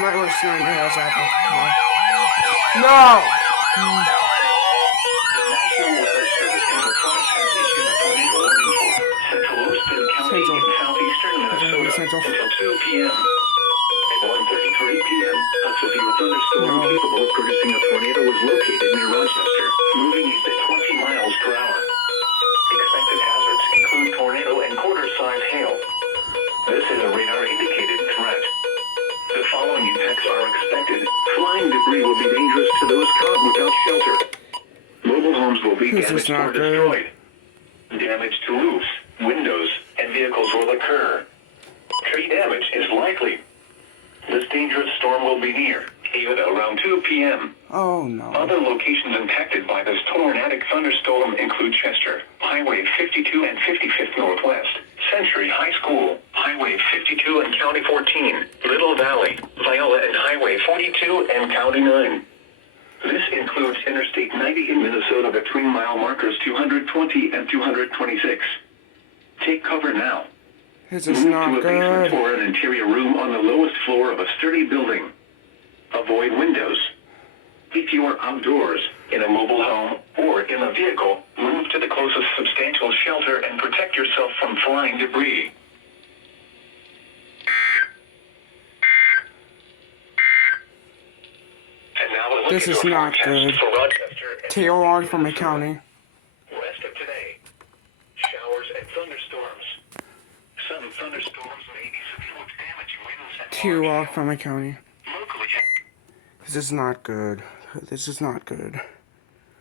My worst nightmare has happened. No! National Weather Service in La Crosse has issued a tornado warning for central Lewiston County Central. in southeastern Minnesota Central. until 2 p.m. At 1:33 p.m., a severe thunderstorm capable of producing a tornado was located near Rochester, moving east at 20 miles per hour. Expected hazards include tornado and quarter-size hail. This is a radar-indicated threat. The following impacts are expected. Flying debris will be dangerous to those caught without shelter. Mobile homes will be damaged or destroyed. Damage to roofs, windows, and vehicles will occur. Tree damage is likely. This dangerous storm will be near even around 2 p.m. Oh no. Other locations impacted by this tornadic thunderstorm include Chester, Highway 52 and 55th Northwest, Century High School, Highway 52 and County 14, Little Valley, Viola and Highway 42 and County 9. This includes Interstate 90 in Minnesota between mile markers 220 and 226. Take cover now. This is Move not to a basement good. or an interior room on the lowest floor of a sturdy building. Avoid windows. If you are outdoors, in a mobile home, or in a vehicle, move to the closest substantial shelter and protect yourself from flying debris. And now we'll look This at is your not forecast good. for Rochester and TOR from accounting. rest of today. Showers and thunderstorms. Some thunderstorms may be severe with damaging winds and large TOR from accounting. locally. This is not good. This is not good.